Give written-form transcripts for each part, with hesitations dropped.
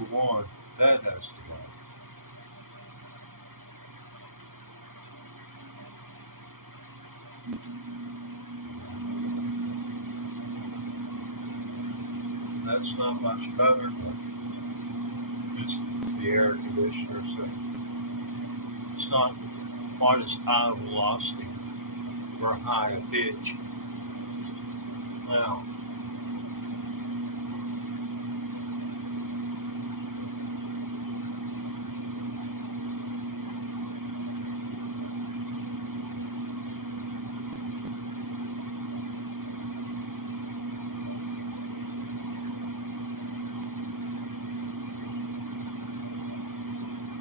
number one. That has to go. That's not much better, but it's the air conditioner, so it's not quite as high a velocity or high a pitch. Now,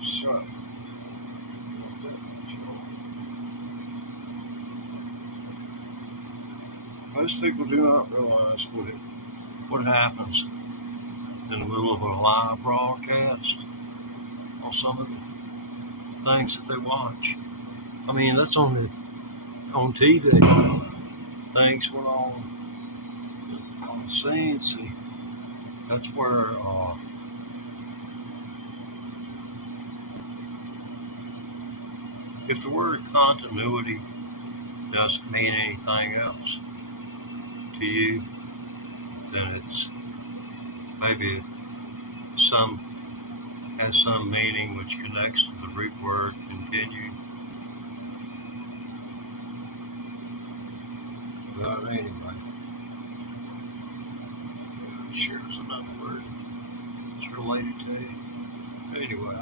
so most people do not realize what happens in the middle of a live broadcast on some of the things that they watch. I mean, that's on TV. Things went on the scene. See, that's where if the word continuity doesn't mean anything else to you, then it's maybe has some meaning which connects to the root word continue. But anyway, sure there's another word it's related to. Anyway,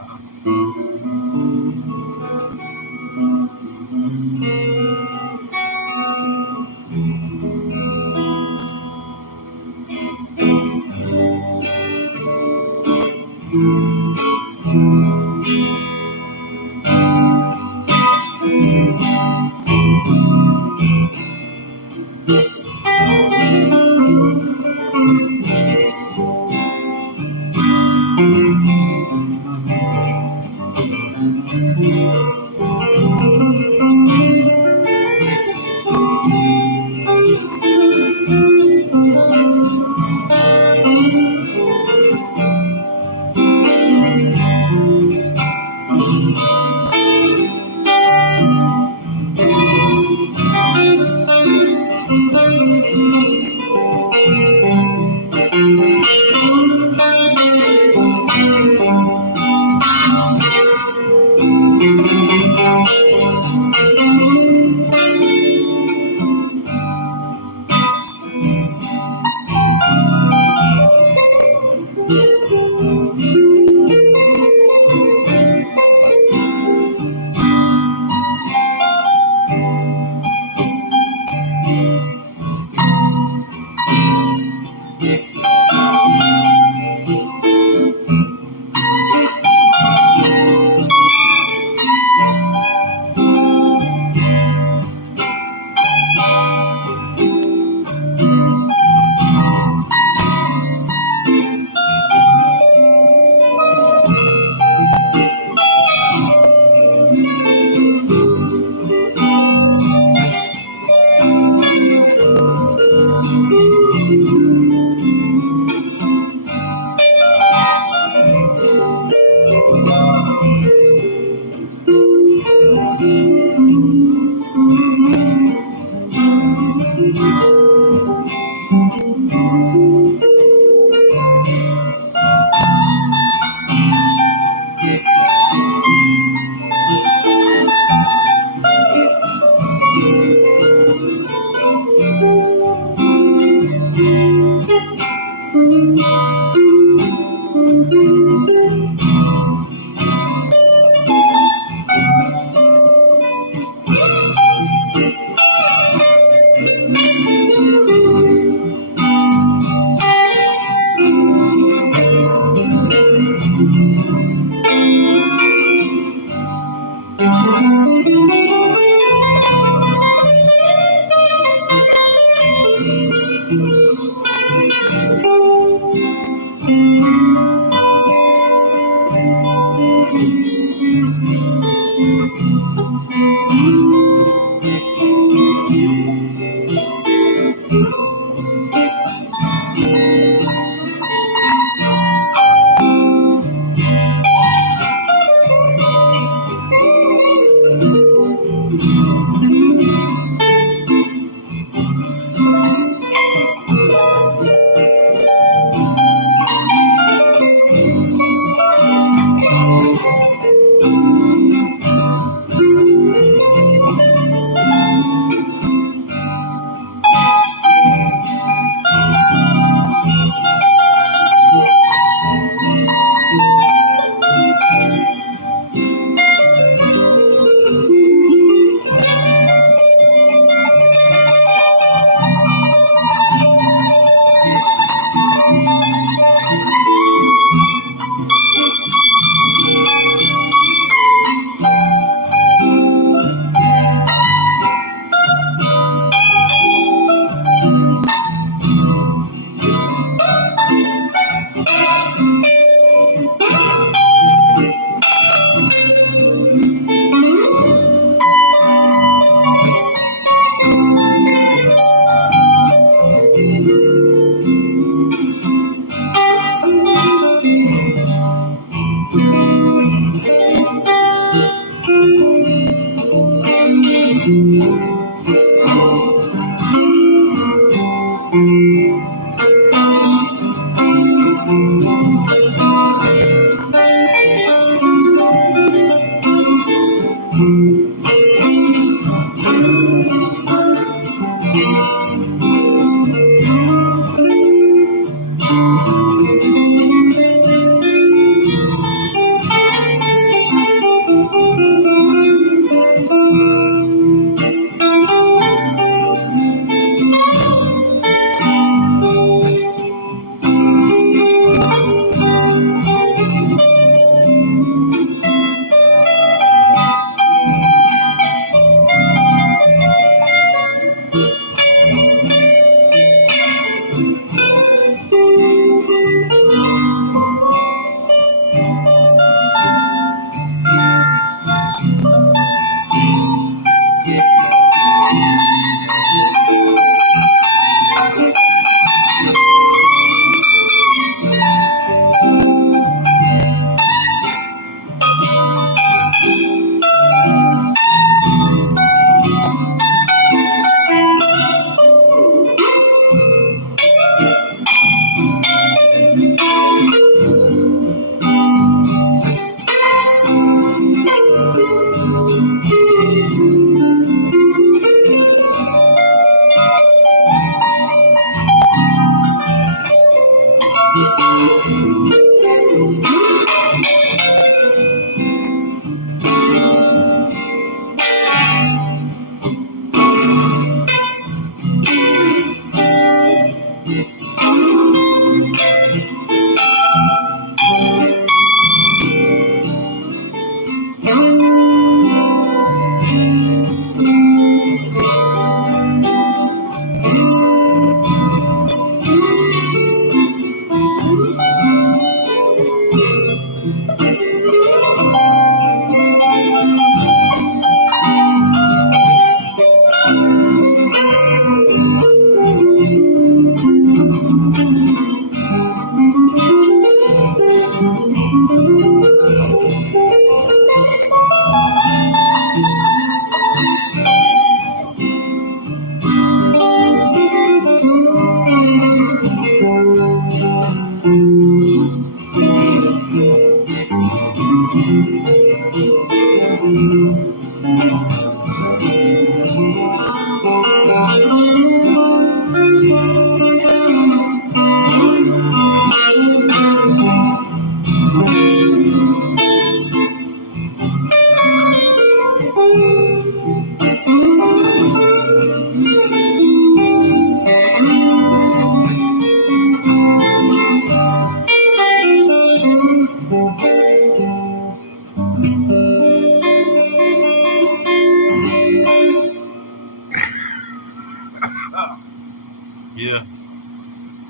Yeah,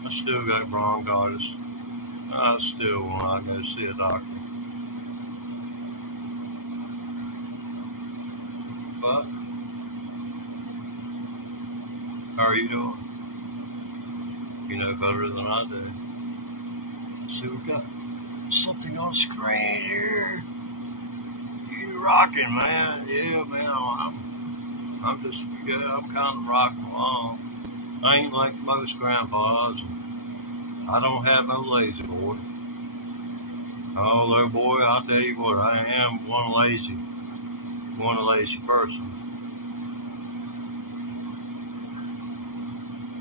I still got bronchitis. I still want to go see a doctor. But, how are you doing? You know better than I do. See, we got something on the screen here. You rocking, man. Yeah, man. I'm just, yeah, I'm kind of rocking along. I ain't like most grandpas. I don't have no lazy boy. Oh, little boy, I'll tell you what, I am one lazy person.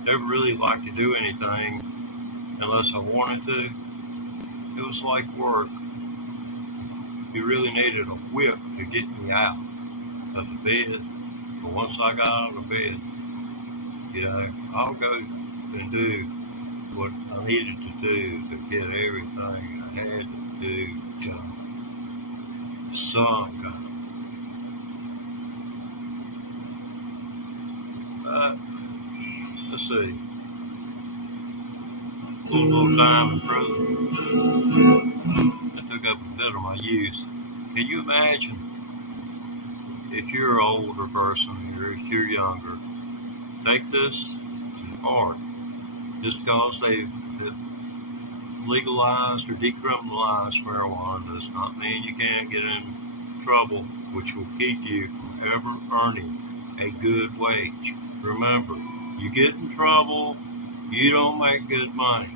Never really liked to do anything unless I wanted to. It was like work. You really needed a whip to get me out of the bed. But once I got out of the bed, I'll go and do what I needed to do to get everything I had to do to some kind. Let's see. A little time in prison. I took up a bit of my youth. Can you imagine if you're an older person or if you're younger, take this to heart. Just because they've legalized or decriminalized marijuana does not mean you can't get in trouble, which will keep you from ever earning a good wage. Remember, you get in trouble, you don't make good money.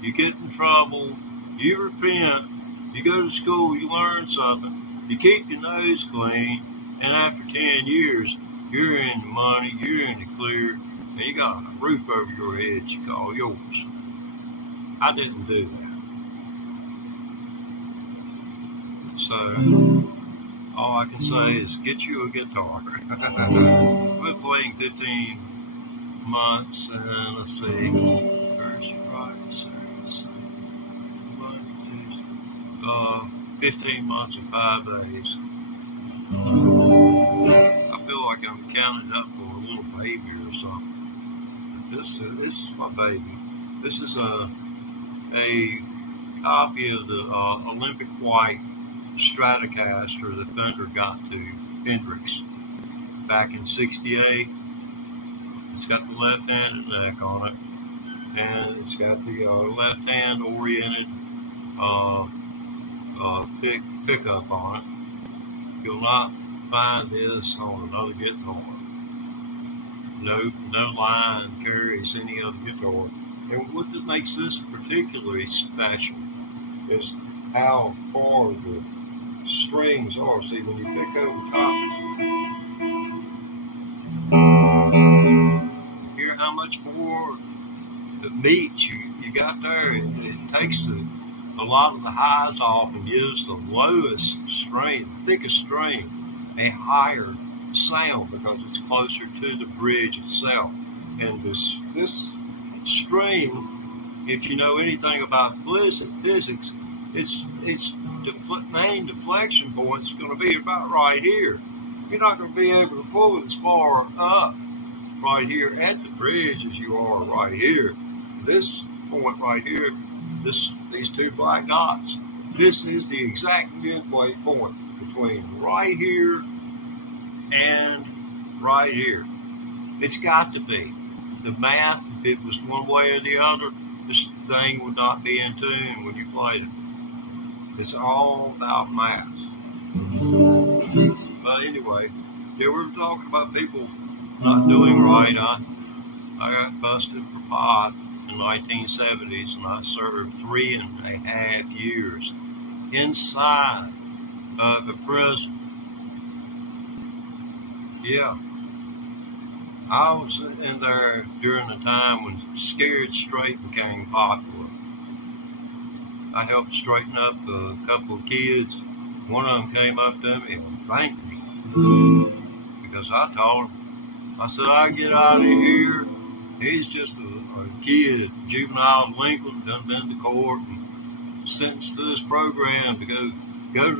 You get in trouble, you repent, you go to school, you learn something, you keep your nose clean, and after 10 years, you're in the money, you're in the clear, and you got a roof over your head you call yours. I didn't do that. So, all I can say is get you a guitar. We're playing 15 months, and let's see, Thursday, Friday, Saturday, Sunday, Monday, Tuesday, 15 months and 5 days. I feel like I'm counting up for a little baby or something. This is my baby. This is a copy of the Olympic White Stratocaster that Thunder got to Hendrix back in '68. It's got the left-handed neck on it, and it's got the left-hand oriented pickup on it. You'll not find this on another guitar. No line carries any other guitar. And what that makes this particularly special is how far the strings are. See, when you pick over top, hear how much more the meat you got there. It takes a lot of the highs off and gives the lowest string, the thickest string, a higher sound because it's closer to the bridge itself. And this string, if you know anything about physics, its main deflection point is going to be about right here. You're not going to be able to pull it as far up right here at the bridge as you are right here. This point right here, these two black dots, this is the exact midway point between right here and right here. It's got to be. The math, if it was one way or the other, this thing would not be in tune when you played it. It's all about math. But anyway, they were talking about people not doing right. I got busted for pot in the 1970s, and I served 3.5 years inside of a prison. Yeah. I was in there during the time when Scared Straight became popular. I helped straighten up a couple of kids. One of them came up to me and thanked me because I told him, I said, I get out of here. He's just a kid, juvenile delinquent, done been to court and sentenced to this program to go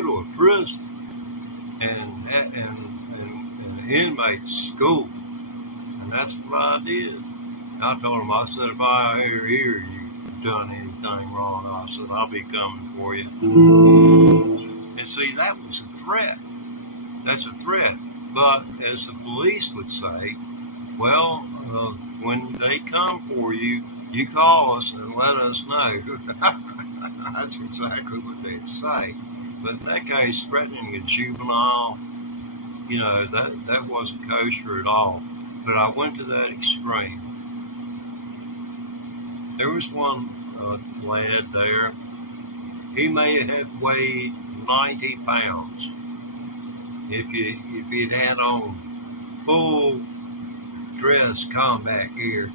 to a prison and an inmate school. And that's what I did. I told him, I said, if I hear you've done anything wrong, I said, I'll be coming for you. And see, that was a threat. That's a threat. But as the police would say, well, when they come for you, you call us and let us know. That's exactly what they'd say. But in that case, threatening a juvenile, you know, that wasn't kosher at all. But I went to that extreme. There was one lad there. He may have weighed 90 pounds. If he'd had on full dress combat gear,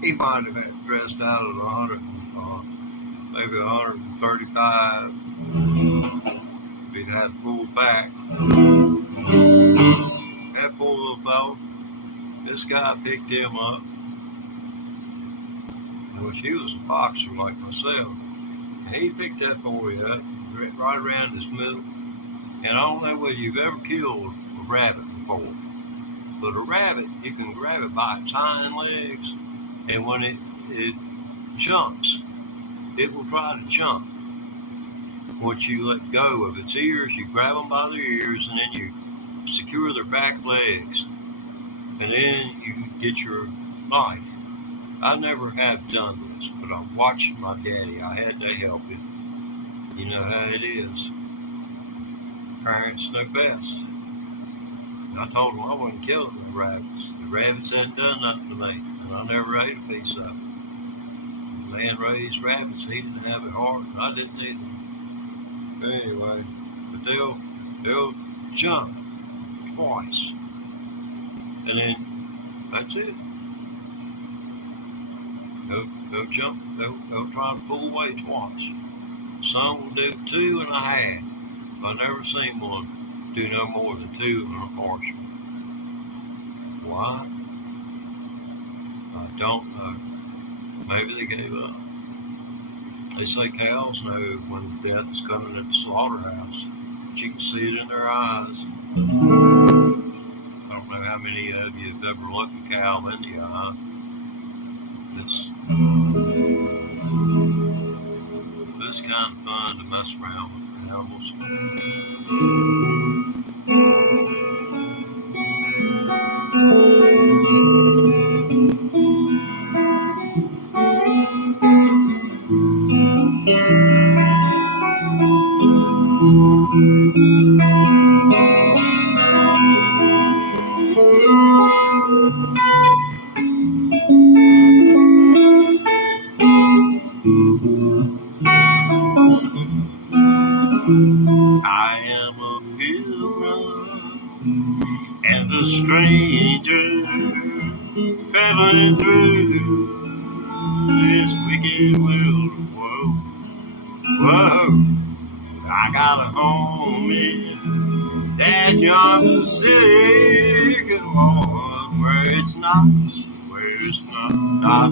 he might have had dressed out at 100, maybe 135. If he'd had full back, that poor little fellow, this guy picked him up. Which he was a boxer like myself. And he picked that boy up right around his middle. And I don't know whether you've ever killed a rabbit before. But a rabbit, you can grab it by its hind legs, and when it jumps, it will try to jump. Once you let go of its ears, you grab them by their ears, and then you secure their back legs. And then you get your knife. I never have done this, but I watched my daddy. I had to help him. You know how it is. Parents know best. And I told him I wasn't killing the rabbits. The rabbits hadn't done nothing to me, and I never ate a piece of it. The man raised rabbits. He didn't have it hard, and I didn't either. But anyway, but they'll jump twice, and then that's it. They'll jump. They'll try to pull away twice. Some will do 2.5. I've never seen one do no more than 2 and a partial. Why? I don't know. Maybe they gave up. They say cows know when death is coming at the slaughterhouse. But you can see it in their eyes. I don't know how many of you have ever looked at cow in the eye. It's kind of fun to mess around with animals. I am a pilgrim and a stranger traveling through this wicked world of woe. Whoa, I got a home in that yonder city, one where it's not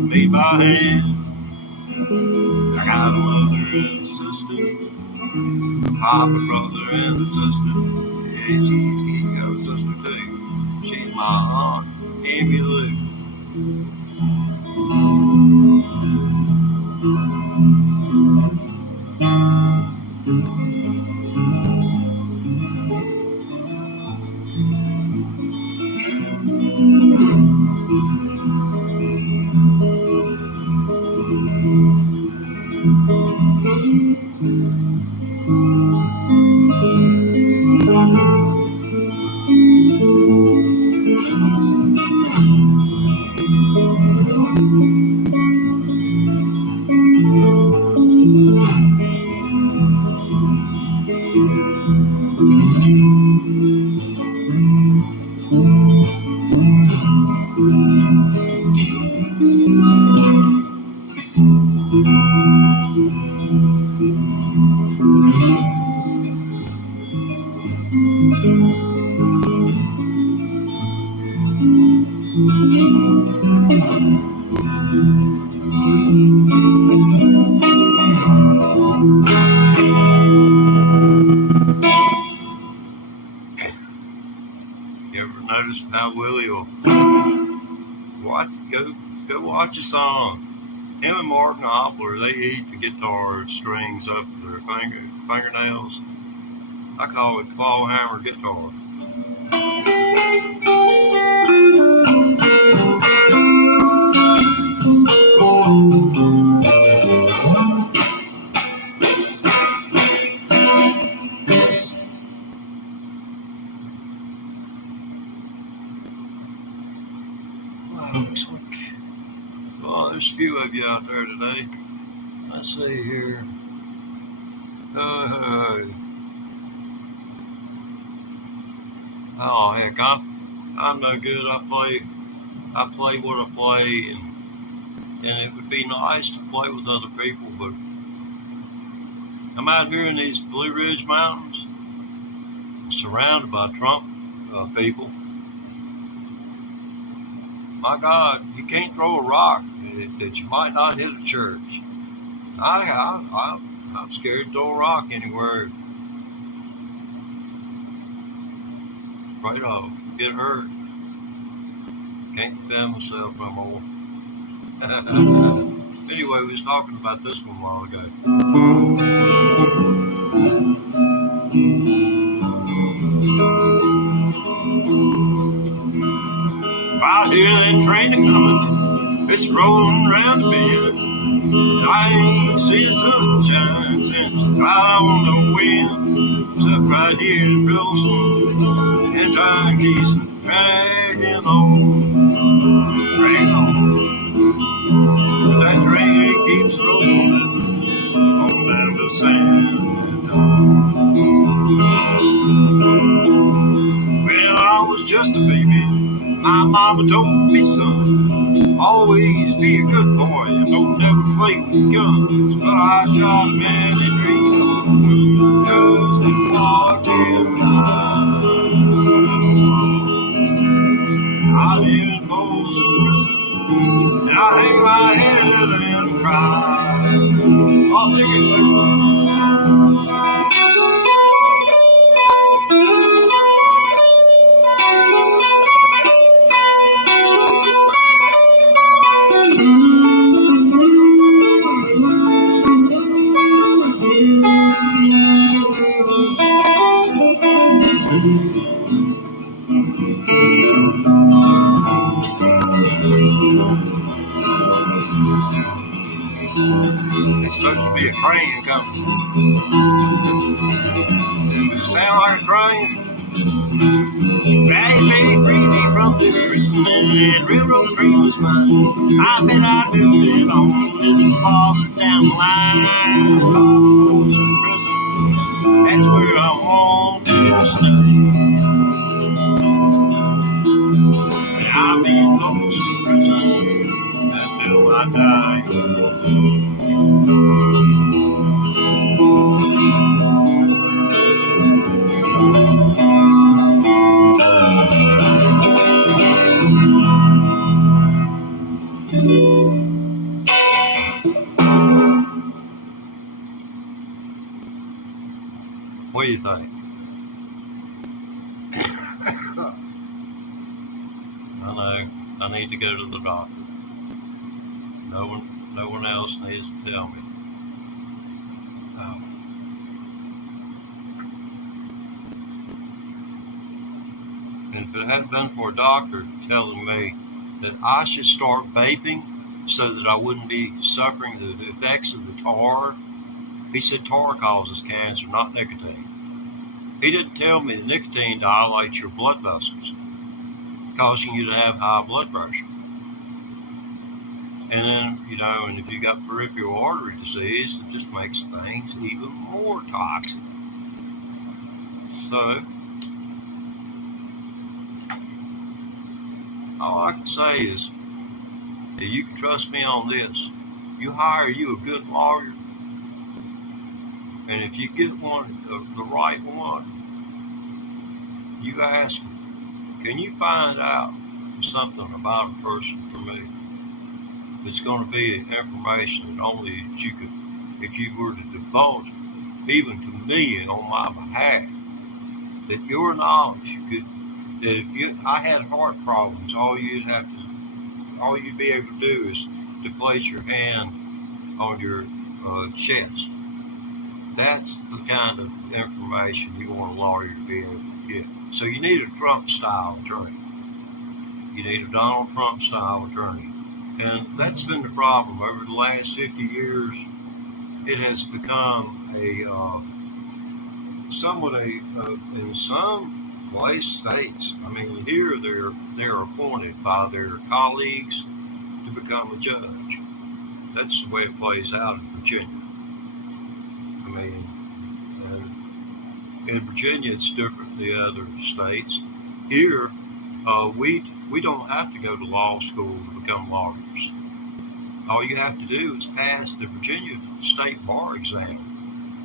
made by hand. I got a mother and a sister, papa, brother, and a sister. Yeah, she's got a sister too. She's my aunt, Amy Lou. You ever noticed how Willie will go watch a song? Him and Martin Hopler, they eat the guitar strings up to their fingernails. I call it claw hammer guitar. Looks like, well, there's a few of you out there today. Let's see here. Oh heck, I'm no good. I play what I play, and it would be nice to play with other people, but I'm out here in these Blue Ridge Mountains, surrounded by Trump people. My God, you can't throw a rock that you might not hit a church. I'm scared to throw a rock anywhere. Right off, get hurt. Can't defend myself no more. Anyway, we was talking about this one a while ago. I hear that train a-coming, it's rolling round the bend. I ain't seen the sunshine since right on the wind. Stuck right here in Wilson, and time keeps dragging on. But that train keeps rolling on down to San Antonio. When I was just a baby, my mama told me, son, always be a good boy and don't never play with guns. But I shot a man in Reno, cause he walked him down. I live in Folsom Prison, and I hang my head and cry. I'll take it. supposed to be a crane coming. Does it sound like a crane? Baby, free me from this prison and railroad train was mine. I bet I do it on a little farther down the line. Folsom Prison, that's where I want to stay. And I'll be in Folsom Prison until I die. What do you think? I know. I need to go to the doctor. No one else needs to tell me. Oh. And if it hadn't been for a doctor telling me that I should start vaping so that I wouldn't be suffering the effects of the tar, he said tar causes cancer, not nicotine. He didn't tell me that nicotine dilates your blood vessels, causing you to have high blood pressure. And then, and if you got peripheral artery disease, it just makes things even more toxic. So, all I can say is that you can trust me on this. You hire you a good lawyer, and if you get one, the right one, you ask him, can you find out something about a person for me? It's going to be information that only you could, if you were to divulge even to me on my behalf, that your knowledge could, that if I had heart problems, all you'd be able to do is to place your hand on your chest. That's the kind of information you want a lawyer to be able to get. So you need a Trump-style attorney. You need a Donald Trump-style attorney. And that's been the problem. Over the last 50 years, it has become in some states, I mean, here they're appointed by their colleagues to become a judge. That's the way it plays out in Virginia. I mean, in Virginia, it's different than the other states. Here, we don't have to go to law school to become lawyers. All you have to do is pass the Virginia State Bar exam.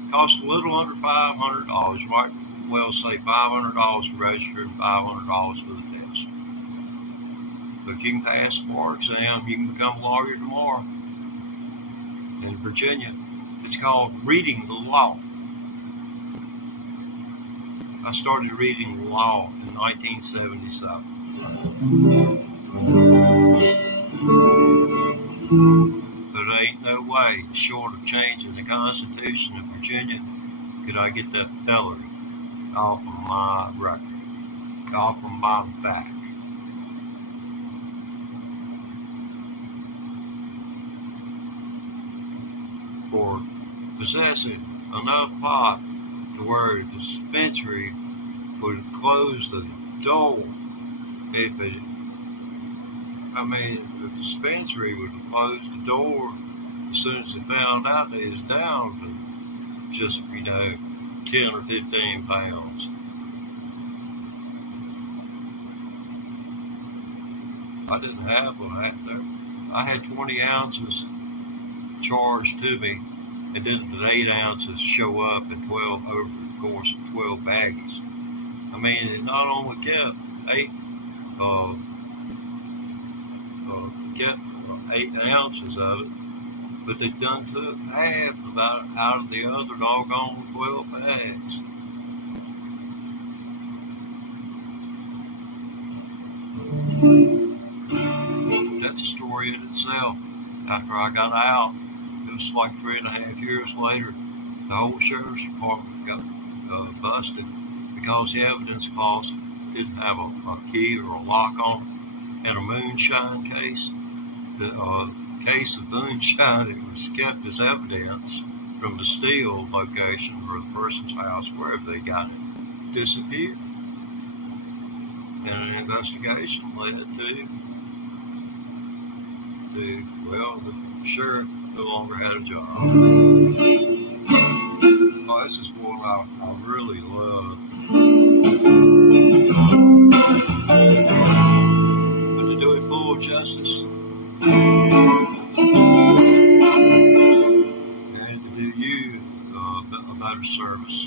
It costs a little under $500, right? Well, say $500 to register and $500 for the test. But if you can pass the bar exam, you can become a lawyer tomorrow. In Virginia, it's called reading the law. I started reading the law in 1977. But there ain't no way, short of changing the Constitution of Virginia, could I get that felony off of my record, off of my back. For possessing enough pot to where the dispensary would close the door. The dispensary would close the door as soon as they found out that he was down to just, 10 or 15 pounds. I didn't have that there. I had 20 ounces charged to me, and then the 8 ounces show up in 12 over the course of 12 baggies. I mean, it not only kept 8 ounces of it, but they done took half out of the other doggone 12 bags. That's a story in itself. After I got out, it was like 3.5 years later, the whole sheriff's department got busted because the evidence closet didn't have a key or a lock on it. Had a moonshine case. The case of moonshine that was kept as evidence from the steel location or the person's house, wherever they got it, disappeared. And an investigation led to well, the sheriff no longer had a job. Oh, this is one I really love. But to do it full justice, and to do you a better service.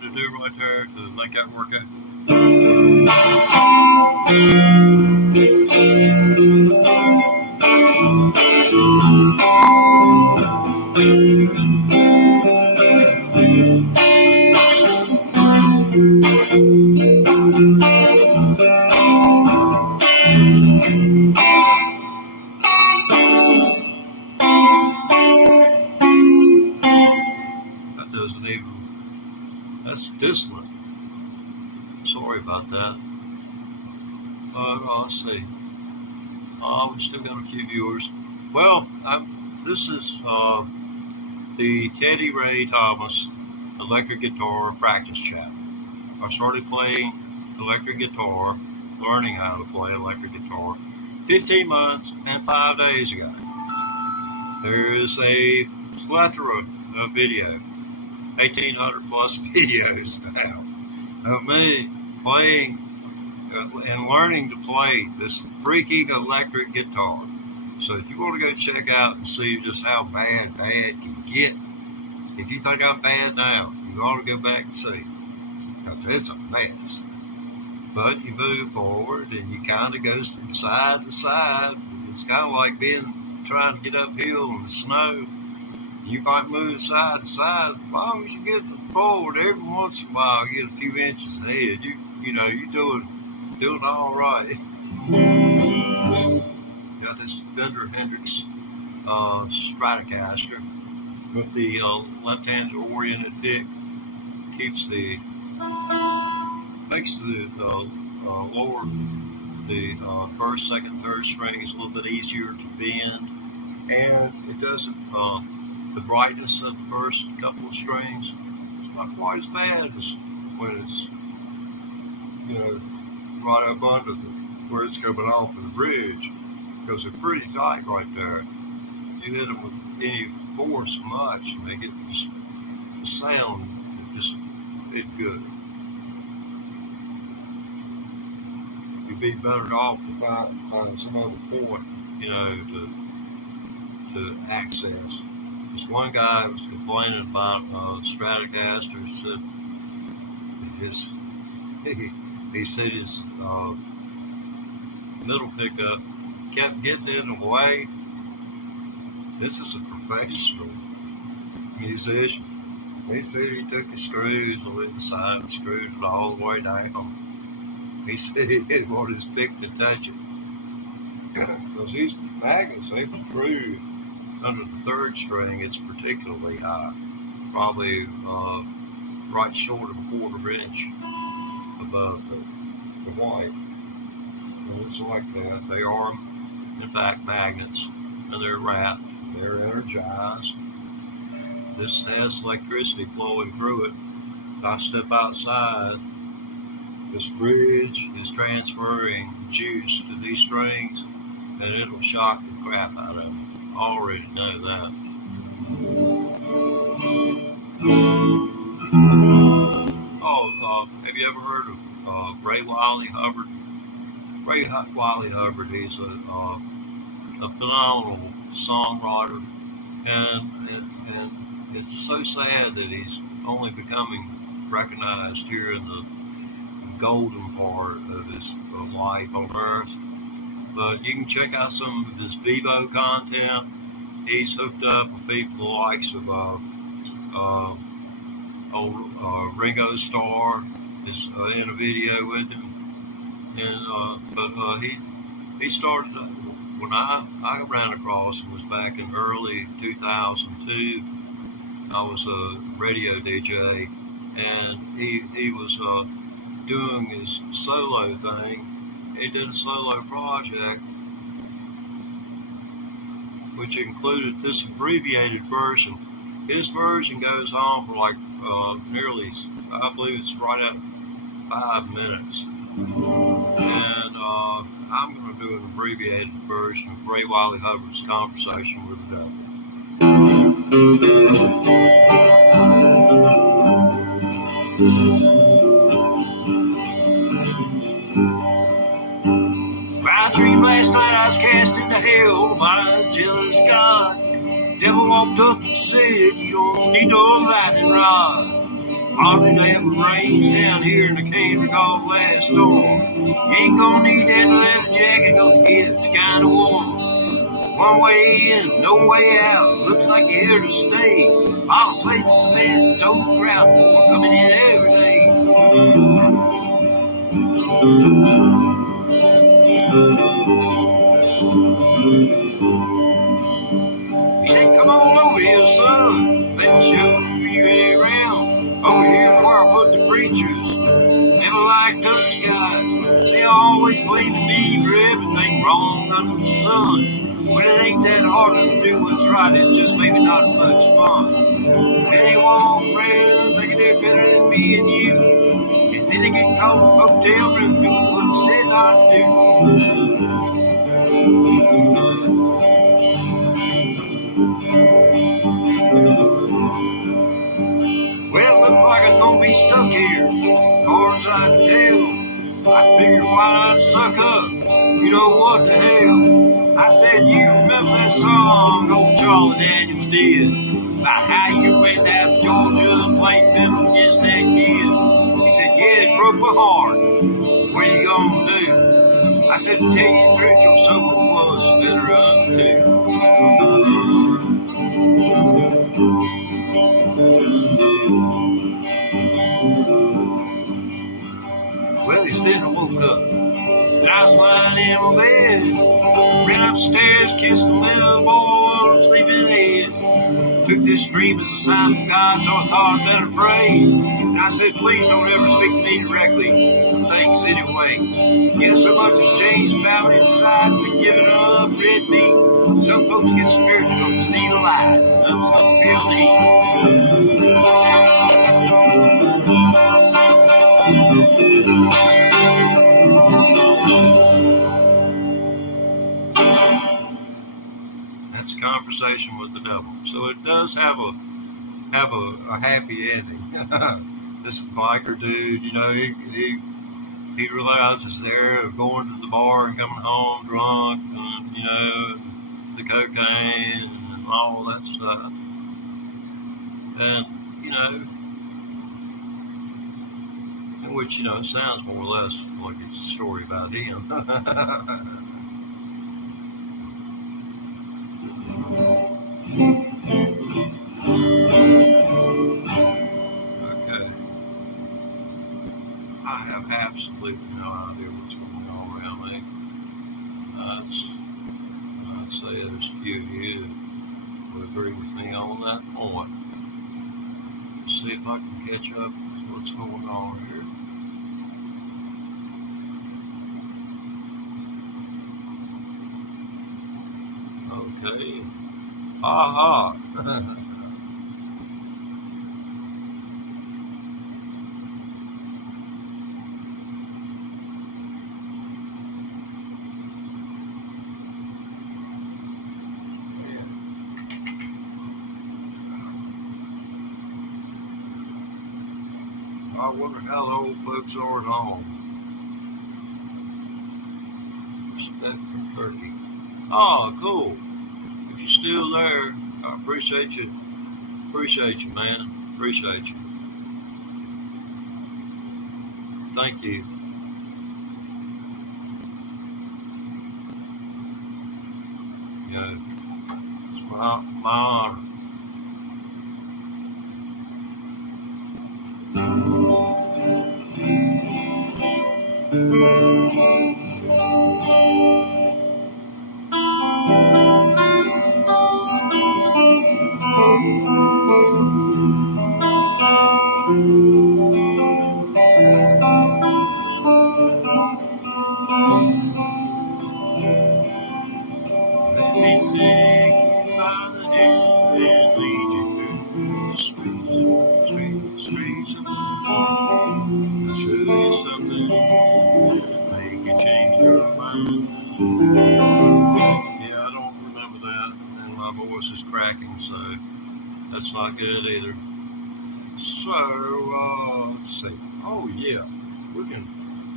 To do right there to make that work out. That doesn't even. That's dissonant. Sorry about that. Let's see. We still got a few viewers. Well, this is the Teddy Ray Thomas electric guitar practice chat. I started playing electric guitar, learning how to play electric guitar, 15 months and 5 days ago. There is a plethora of video. 1,800 plus videos now of me playing and learning to play this freaking electric guitar. So if you want to go check out and see just how bad can get, if you think I'm bad now, you ought to go back and see, because it's a mess. But you move forward and you kind of go side to side. It's kind of like trying to get uphill in the snow. You might move side to side. As long as you get forward, every once in a while you get a few inches ahead. You're doing all right. Got this Fender Hendrix Stratocaster with the left-hand oriented pick. Makes the lower, the first, second, third strings a little bit easier to bend, and it doesn't. The brightness of the first couple of strings is not quite as bad as when it's, right up under where it's coming off of the bridge, because they're pretty tight right there. You hit them with any force much, and they get the sound. It's good. You'd be better off to find some other point, to access. This one guy was complaining about Stratocaster. He said his middle pickup kept getting in the way. This is a professional musician. He said he took his screws on the side and screwed it all the way down. He said he didn't want his pick to touch it, because these magnets, they protrude under the third string. It's particularly high, probably right short of a 1/4 inch above to white. And it's like that. They are, in fact, magnets, and they're wrapped. They're energized. This has electricity flowing through it. If I step outside, this bridge is transferring juice to these strings, and it'll shock the crap out of them. I already know that. Oh, have you ever heard of Ray Wiley Hubbard? Ray Wiley Hubbard, he's a phenomenal songwriter, and it's so sad that he's only becoming recognized here in the golden part of his life on Earth. But you can check out some of his Vivo content. He's hooked up with people the likes of Ringo Starr is in a video with him, and but he started when I ran across him was back in early 2002. I was a radio DJ, and he was doing his solo thing. He did a solo project which included this abbreviated version. His version goes on for like nearly, I believe it's right at 5 minutes. And I'm going to do an abbreviated version of Ray Wiley Hubbard's Conversation with the Devil. My dream last night I was cast into hell by a jealous God. Devil walked up and said, you don't need no lightning rod. Hardly ever rains down here in the can't recall last storm. You ain't gonna need that leather jacket, gonna get it's kinda warm. One way in, no way out, looks like you're here to stay. All the places a mess, it's overcrowded, more coming in every day. He said, come on over here, son, let me show you around. Over here's where I put the preachers. Never liked those guys. They always blaming me for everything wrong under the sun. When it ain't that hard to do what's right, it's just maybe not much fun. And they walk around thinking they're better than me and you. And then they get caught in a hotel room doing what it's said not to do. Well, it looks like I'm gonna be stuck here. As far as I can tell, I figured why not suck up? You know what the hell? I said, you remember that song old Charlie Daniels did about how you went down to Georgia and played fiddle against that kid? He said, yeah, it broke my heart. What are you gonna do? I said, to tell you the truth, your soul was better up too. Well, he said I woke up, and I was lying in my bed. Ran upstairs, kissed the little boy, sleeping head. Took this dream as a sign from God, so I thought I'd better pray. And I said, please don't ever speak to me directly. Thanks anyway. Yes, so much has changed about me. Besides, been giving up red meat. Some folks get spiritual, see the light. Others don't feel the heat. That's a conversation with the devil. So it does have a happy ending. This biker dude, you know, he realizes they're going to the bar and coming home drunk, and, you know, the cocaine and all that stuff. And, you know, which, you know, sounds more or less like it's a story about him. Okay. I have absolutely no idea what's going on around me. I'd say there's a few of you that would agree with me on that point. Let's see if I can catch up with what's going on here. Okay. Ha ha. I wonder how the old folks are at home. Respect from Turkey. Oh, cool. If you're still there, I appreciate you. Appreciate you, man. Appreciate you. Thank you. You know, it's my honor. Let me take you by the hand and lead you through the streets of I'll show you something that make you change your mind. Yeah, I don't remember that, and my voice is cracking, so that's not good either. So, let's see. Oh yeah,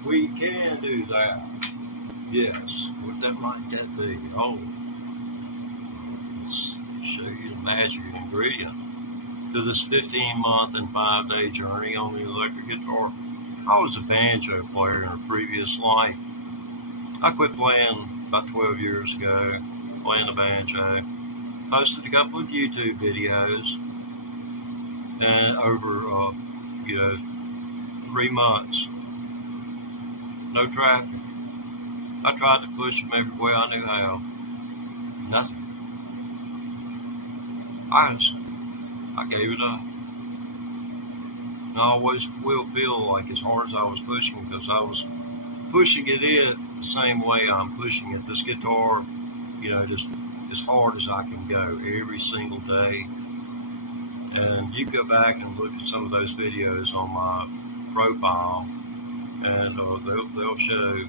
we can do that. Yes. What that might that be? Oh, let's show you the magic ingredient to this 15-month and 5-day journey on the electric guitar. I was a banjo player in a previous life. I quit playing about 12 years ago, playing the banjo. Posted a couple of YouTube videos, and over, 3 months, no traffic. I tried to push them every way I knew how. Nothing. I gave it up. And I always will feel like as hard as I was pushing, because I was pushing it the same way I'm pushing it. This guitar, just as hard as I can go every single day. And you go back and look at some of those videos on my profile, and they'll show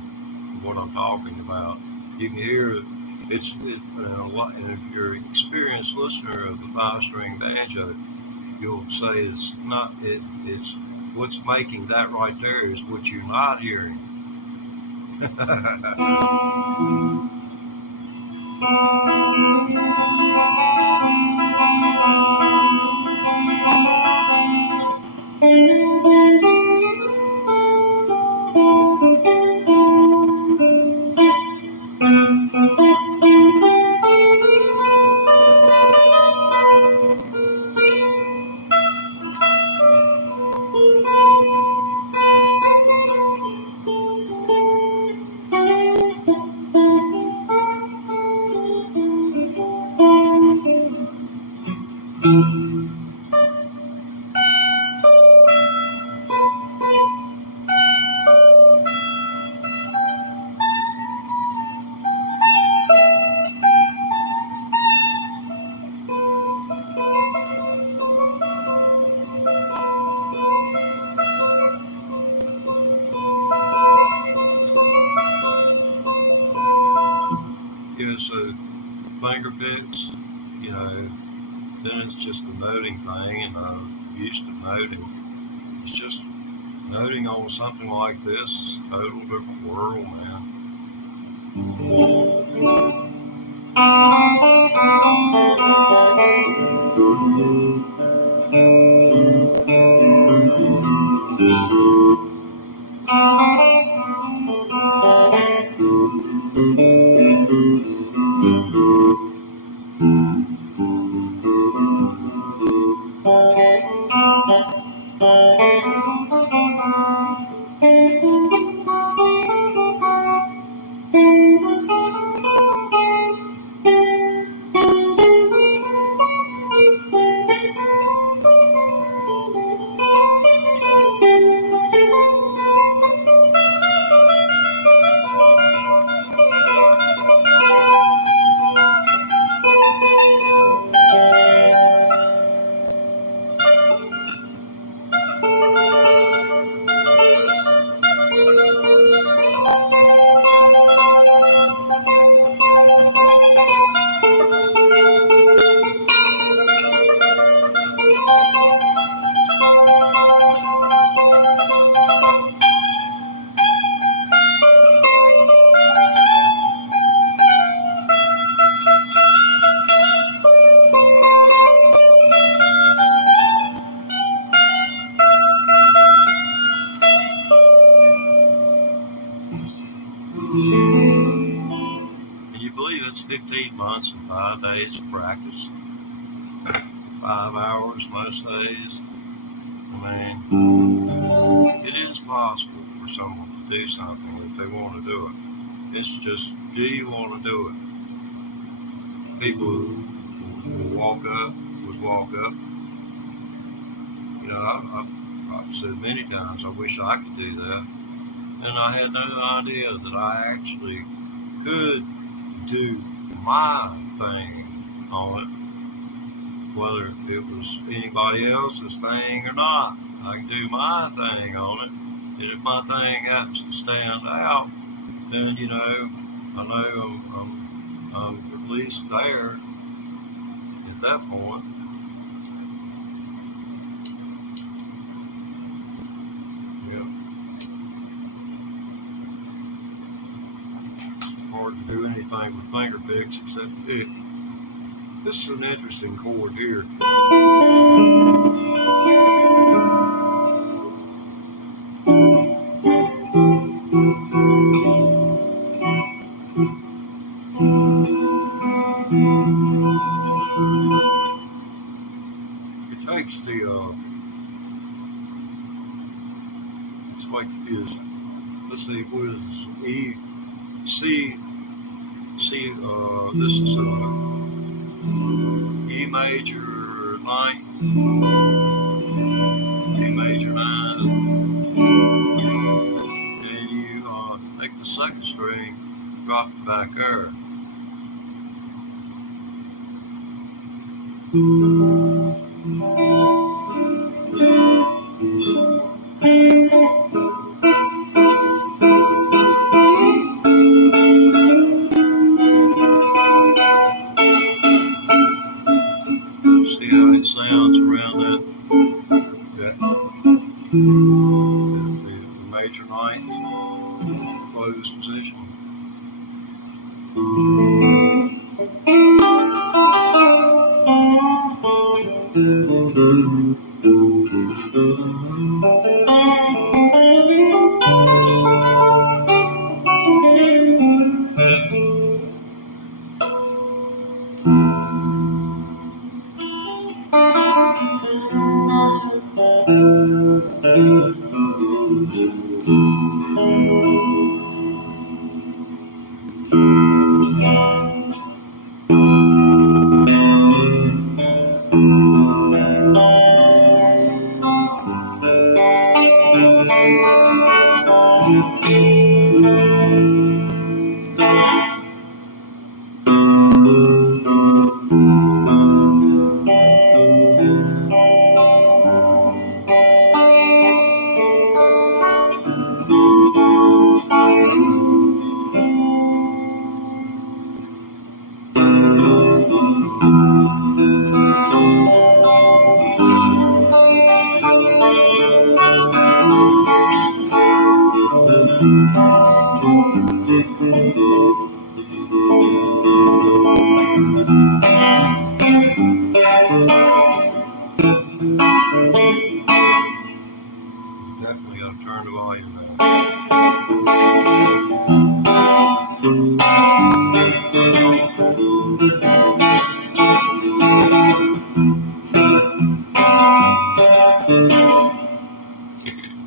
what I'm talking about. You can hear it. And if you're an experienced listener of the 5-string banjo, you'll say it's not it. It's what's making that right there is what you're not hearing. Yeah, so finger picks, you know, then it's just the noting thing, and I'm used to noting. It's just noting on something like this is a total different world, man. And you believe it's 15 months and 5 days of practice, 5 hours most days. I mean, it is possible for someone to do something if they want to do it. It's just, do you want to do it? People who would walk up. You know, I've said many times, I wish I could do that. And I had no idea that I actually could do my thing on it, whether it was anybody else's thing or not. I can do my thing on it, and if my thing happens to stand out, then, you know, I know I'm at least there at that point. Yeah. It's hard to do anything with finger picks except pick. This is an interesting chord here. It takes the it's like is, let's see, what is this? E, C, this is E major ninth, E major ninth, and you take the second string, drop it back there. See how it sounds around that? Yeah. The major ninth, closed position. Definitely got to turn the volume down.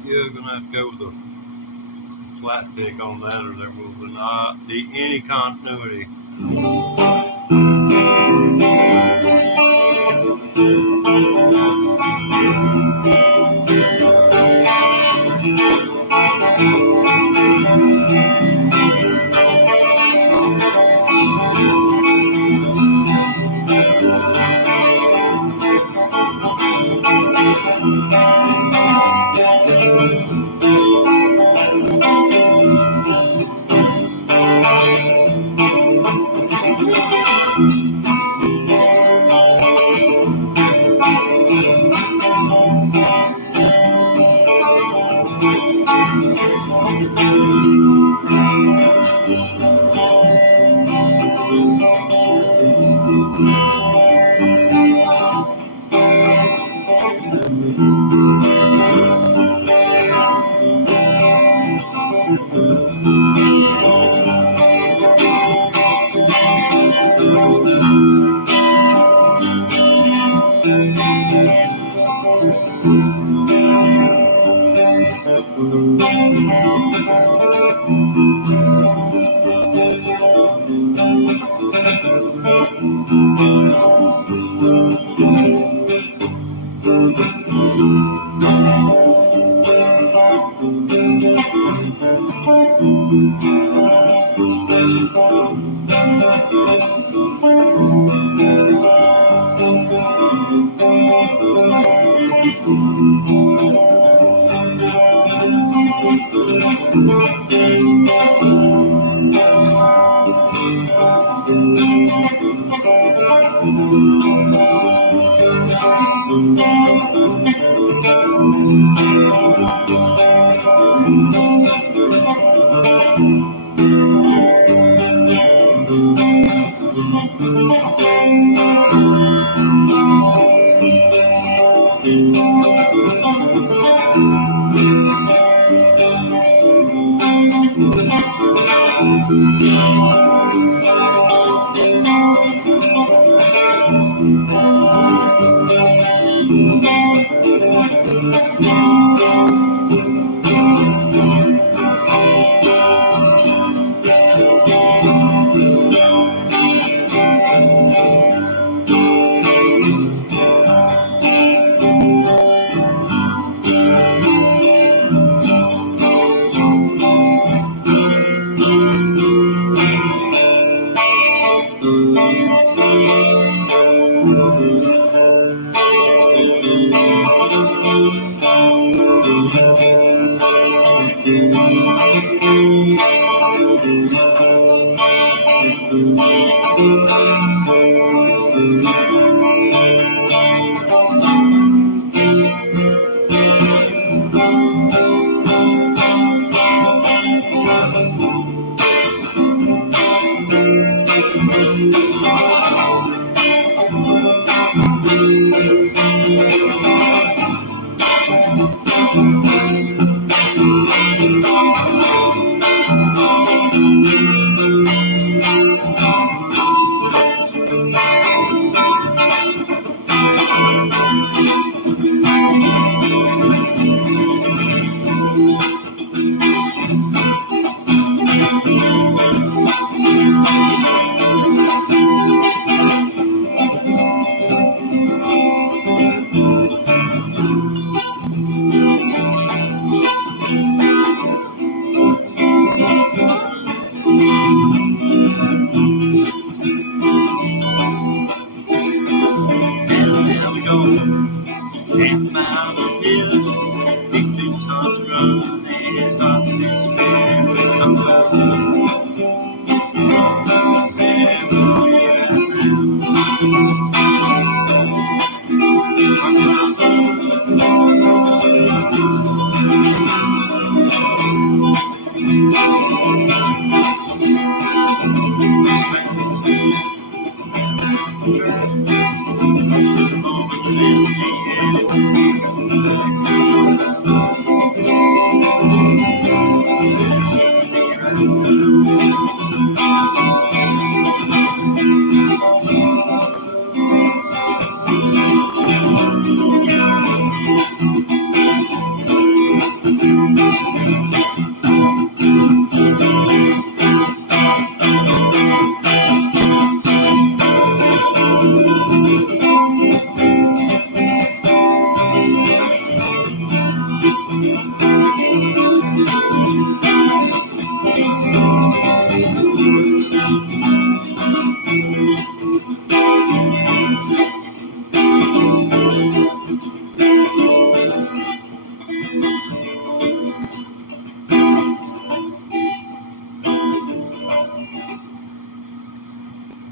You're going to have to go with a flat pick on that, or there will not be any continuity.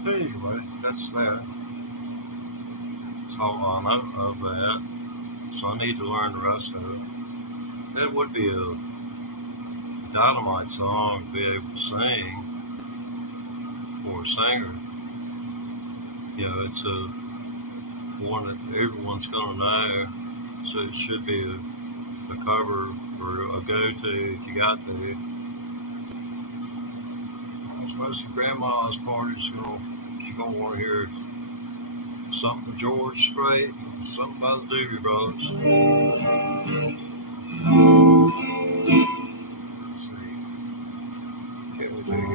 Anyway, that's that. That's all I know of that. So I need to learn the rest of it. It would be a dynamite song to be able to sing for a singer. You know, it's a one that everyone's gonna know, so it should be a cover or a go-to if you got to. I suppose your grandma's party's she's gonna want to hear something from George Strait, something by the Doobie Brothers. Let's see. Can't wait to hear.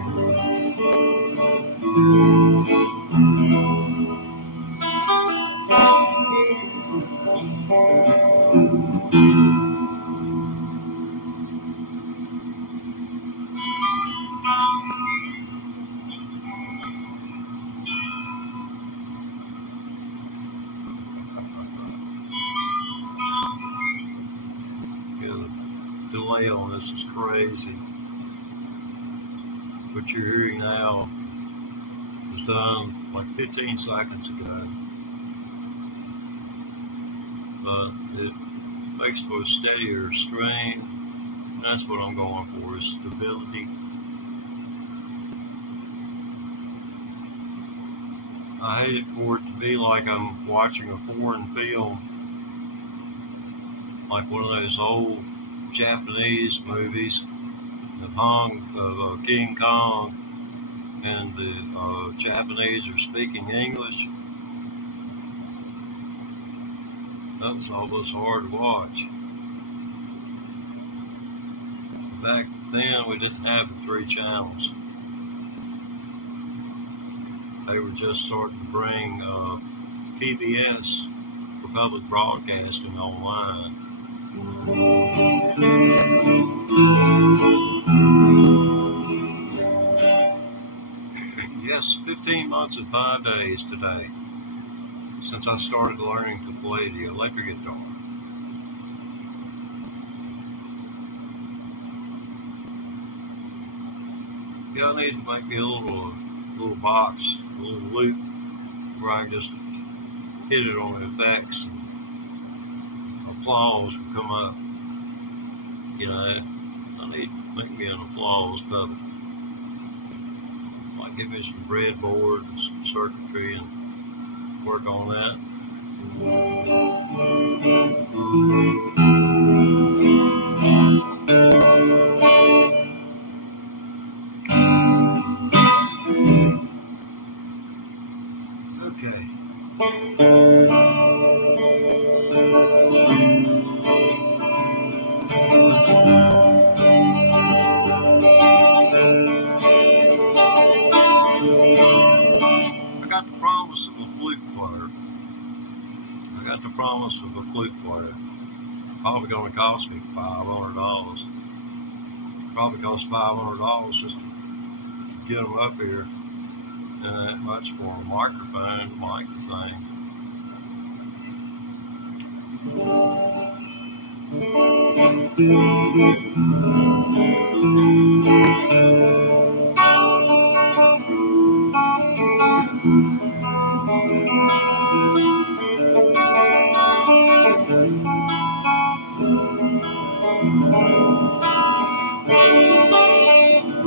delay on this is crazy. What you're hearing now was done like 15 seconds ago. But it makes for a steadier stream. And that's what I'm going for, is stability. I hate it for it to be like I'm watching a foreign film, like one of those old Japanese movies of King Kong, and the Japanese are speaking English. That was almost hard to watch. Back then, we didn't have the 3 channels. They were just starting to bring PBS for public broadcasting online. Yes, 15 months and 5 days today since I started learning to play the electric guitar. Yeah, I need to make me a little box, a little loop where I can just hit it on the effects and applause will come up. You know, I need to make me an applause pedal. Might give me some breadboard and some circuitry and work on that. Okay. I got the promise of a flute player. Probably going to cost me $500. Probably cost $500 just to get them up here. And that much for a microphone, mic thing.